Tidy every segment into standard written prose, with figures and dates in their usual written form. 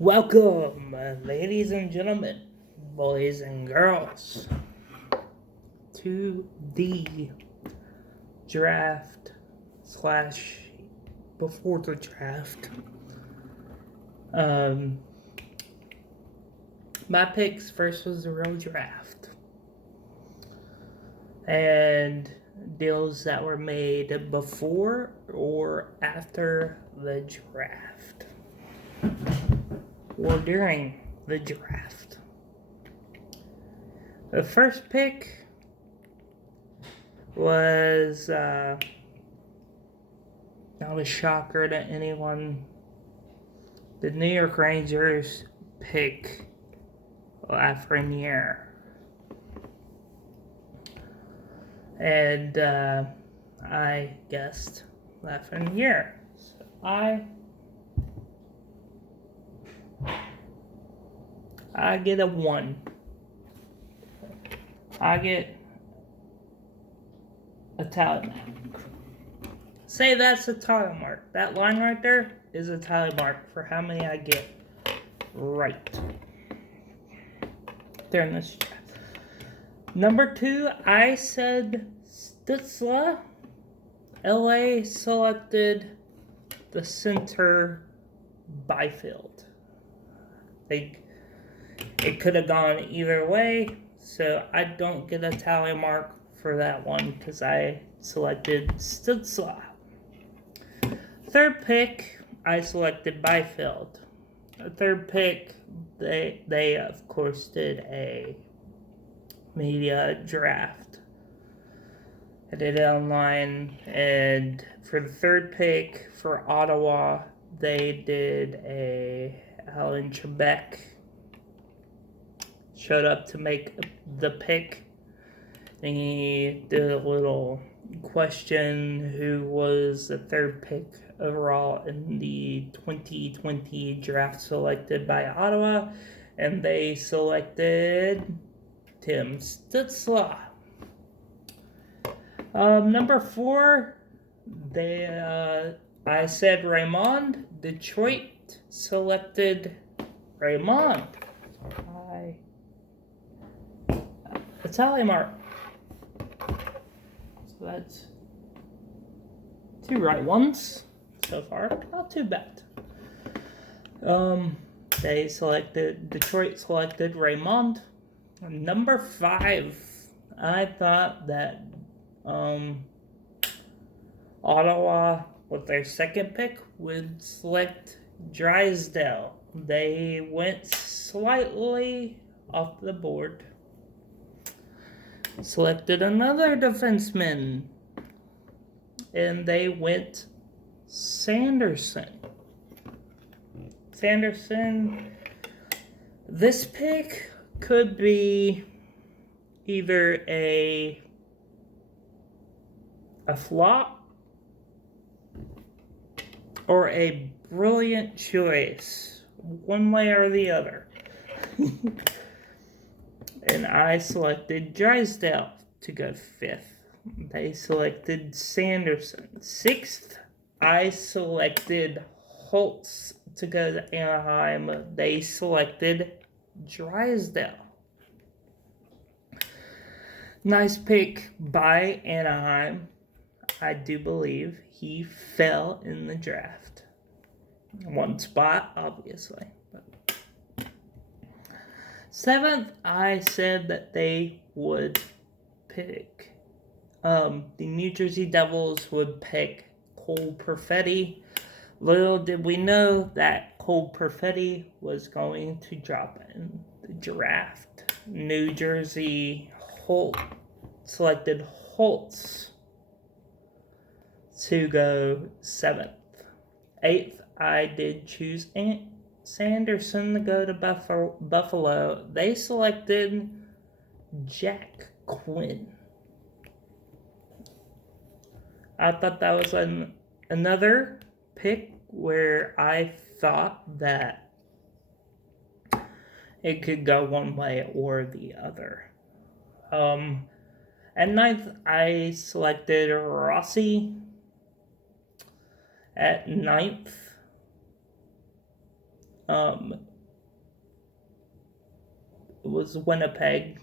Welcome, ladies and gentlemen, boys and girls, to the draft slash before the draft. My picks first was the real draft, and deals that were made before or after the draft, or during the draft. The first pick was not a shocker to anyone. The New York Rangers pick Lafreniere. And I guessed Lafreniere. So I get a 1. I get a tally mark. Say that's a tally mark. That line right there is a tally mark for how many I get right during this draft. Number 2, I said Stützle. LA selected the center Byfield. It could have gone either way, so I don't get a tally mark for that one because I selected Stützle. Third pick, I selected Byfield. The third pick, they of course did a media draft. I did it online, and for the third pick for Ottawa, they did a Alan Trebek. Showed up to make the pick. And he did a little question who was the third pick overall in the 2020 draft selected by Ottawa, and they selected Tim Stützle. Number 4, I said Raymond. Detroit selected Raymond. A tally mark. So that's 2 right ones so far. Not too bad. Detroit selected Raymond. Number 5, I thought that Ottawa, with their second pick, would select Drysdale. They went slightly off the board. Selected another defenseman, and they went Sanderson. This pick could be either a flop or a brilliant choice, one way or the other. And I selected Drysdale to go 5th. They selected Sanderson. 6th, I selected Holtz to go to Anaheim. They selected Drysdale. Nice pick by Anaheim. I do believe he fell in the draft. One spot, obviously. 7th, I said that they would pick, the New Jersey Devils would pick Cole Perfetti. Little did we know that Cole Perfetti was going to drop in the draft. New Jersey selected Holtz to go 7th. 8th, I did choose Sanderson to go to Buffalo. They selected Jack Quinn. I thought that was another pick where I thought that it could go one way or the other. At 9th, I selected Rossi. At 9th, It was Winnipeg.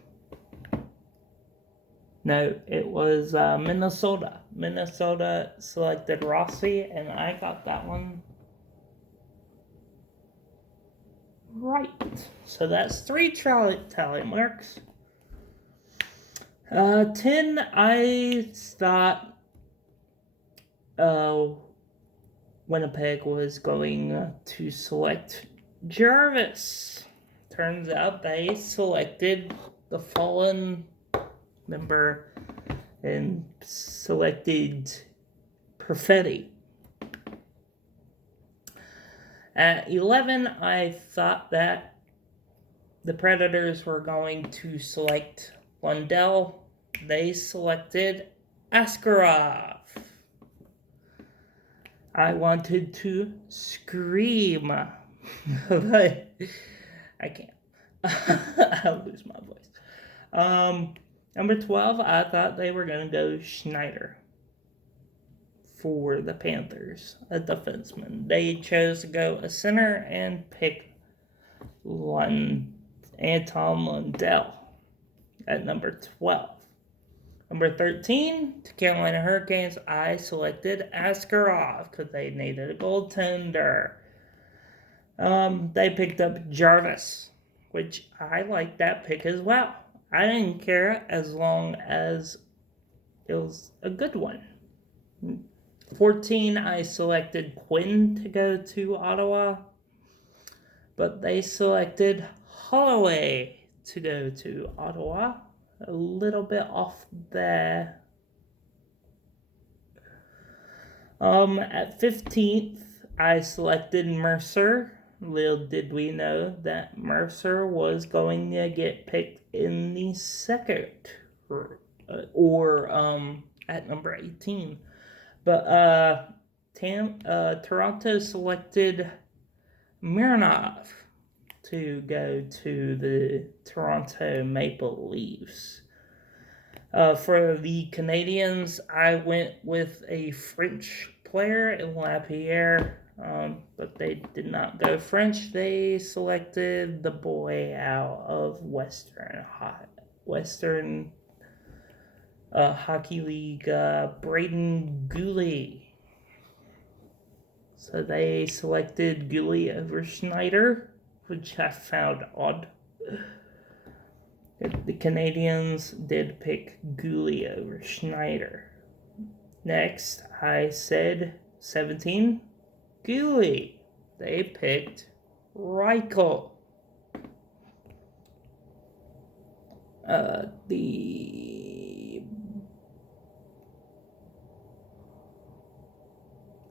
No, it was Minnesota. Minnesota selected Rossi, and I got that one right. So that's 3 tally marks. 10, I thought Winnipeg was going to select Jarvis. Turns out they selected the fallen member and selected Perfetti. At 11, I thought that the Predators were going to select Lundell. They selected Askarov. I wanted to scream, but I can't. I'll lose my voice. Number 12, I thought they were going to go Schneider for the Panthers, a defenseman. They chose to go a center and pick Anton Lundell at number 12. Number 13, to Carolina Hurricanes, I selected Askarov because they needed a goaltender. They picked up Jarvis, which I liked that pick as well. I didn't care as long as it was a good one. 14, I selected Quinn to go to Ottawa, but they selected Holloway to go to Ottawa. A little bit off there. At 15th, I selected Mercer. Little did we know that Mercer was going to get picked in the second, or at number 18. But Toronto selected Mironov to go to the Toronto Maple Leafs. For the Canadians, I went with a French player, Lapierre, but they did not go French. They selected the boy out of Western Hockey League, Braden Goulet. So they selected Goulet over Schneider, which I found odd. The Canadians did pick Goulet over Schneider. Next, I said 17, Goulet. They picked Reichel.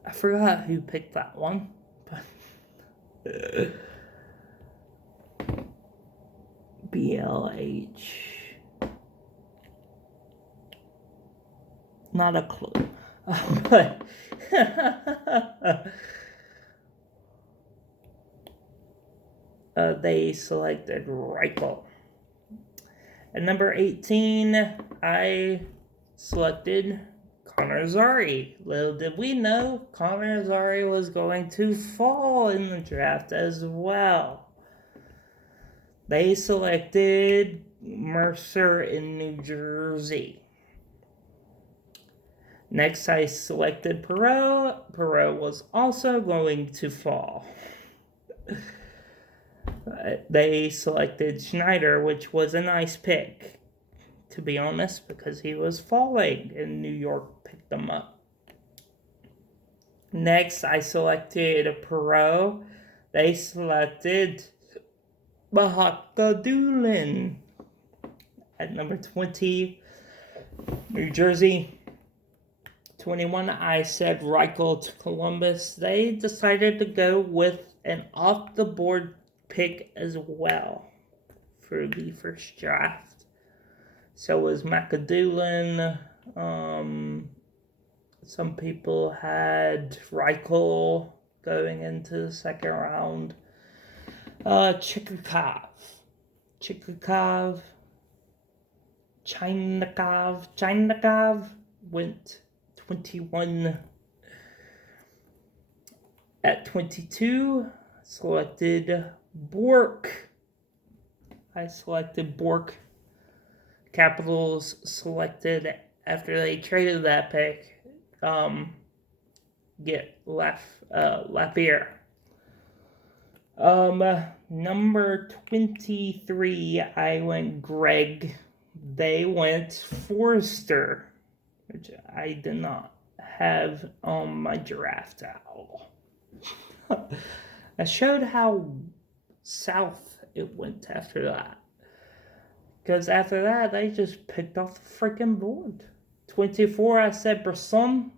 I forgot who picked that one, but BLH. Not a clue. But they selected Reichel. At number 18, I selected Connor Zary. Little did we know Connor Zary was going to fall in the draft as well. They selected Mercer in New Jersey. Next, I selected Perreault. Perreault was also going to fall. They selected Schneider, which was a nice pick, to be honest, because he was falling and New York picked him up. Next, I selected Perreault. They selected Bahakadulin at number 20, New Jersey. 21, I said Reichel to Columbus. They decided to go with an off-the-board pick as well for the first draft. So was McAdoolan. Some people had Reichel going into the second round. Chikakov went 21. At 22, selected Bork. I selected Bork. Capitals selected after they traded that pick. Get Lapierre. Number 23, I went Greg. They went Forrester, which I did not have on my draft at all. I showed how south it went after that. Because after that, they just picked off the freaking board. 24, I said Bresson.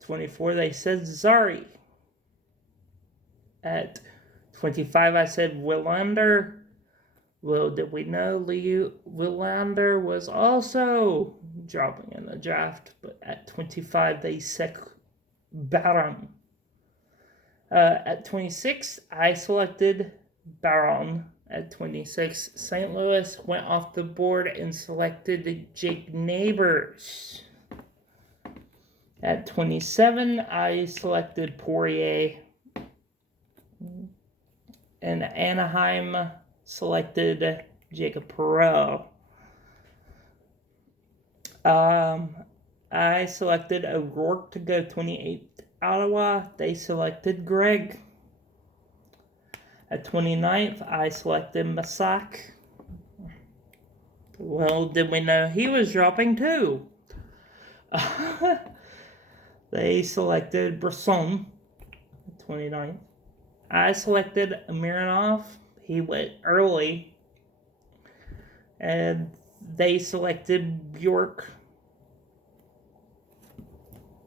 24, they said Zari. At 25, I said Willander. Little did we know, Willander was also dropping in the draft. But at 25, they said Baron. At 26, I selected Baron. At 26, St. Louis went off the board and selected Jake Neighbors. At 27, I selected Poirier. And Anaheim selected Jacob Perreault. I selected O'Rourke to go 28. Ottawa, they selected Greg. At 29th, I selected Massak. Well, did we know he was dropping too? They selected Bresson at 29th. I selected Mironov. He went early. And they selected Bjork.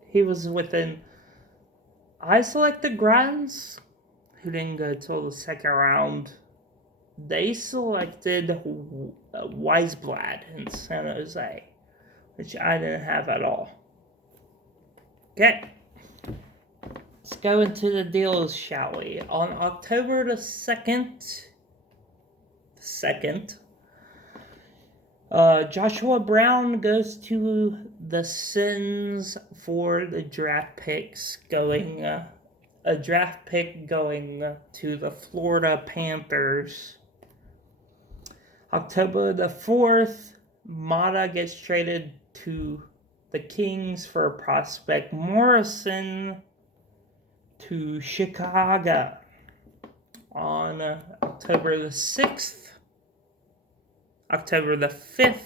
He was within. I selected Granz, who didn't go till the second round. They selected Weisblad in San Jose, which I didn't have at all. Okay. Let's go into the deals, shall we? On October the 2nd, Joshua Brown goes to the Sens for the draft picks, going a draft pick going to the Florida Panthers. October the 4th, Mata gets traded to the Kings for prospect Morrison to Chicago. On October the 6th, October the 5th,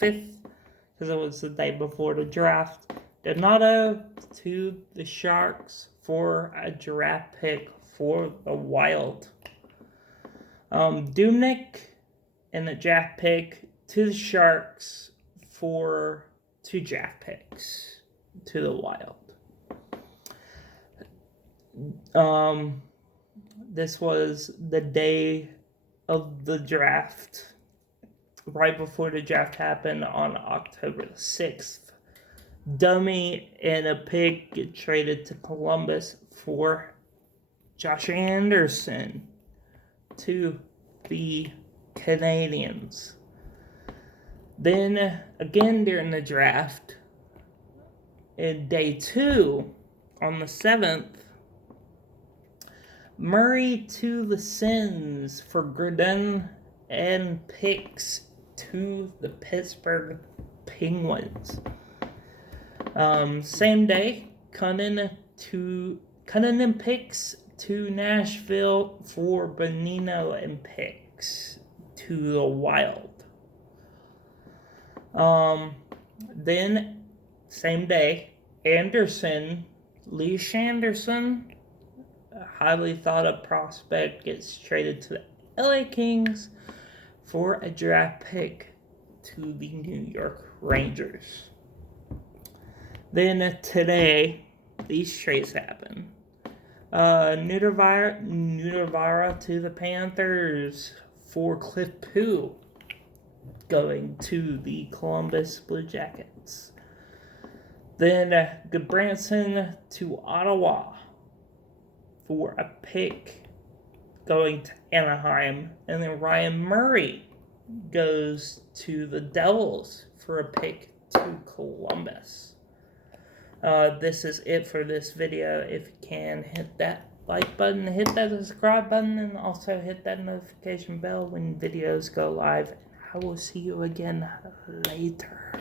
because it was the day before the draft, Donato to the Sharks for a draft pick for the Wild. Dubnyk and the draft pick to the Sharks for 2 draft picks to the Wild. This was the day of the draft, right before the draft happened on October the 6th. Dummy and a pick get traded to Columbus for Josh Anderson to the Canadiens. Then, again during the draft, in day 2, on the 7th, Murray to the Sens for Gordon and picks to the Pittsburgh Penguins. Same day, Cunningham and picks to Nashville for Bonino and picks to the Wild. Then, same day, Leash Anderson, a highly thought of prospect, gets traded to the LA Kings for a draft pick to the New York Rangers. Then today, these trades happen. Nudavara to the Panthers for Cliff Pugh, going to the Columbus Blue Jackets. Then Goodbranson to Ottawa for a pick, going to Anaheim. And then Ryan Murray goes to the Devils for a pick to Columbus. This is it for this video. If you can, hit that like button, hit that subscribe button, and also hit that notification bell when videos go live. And I will see you again later.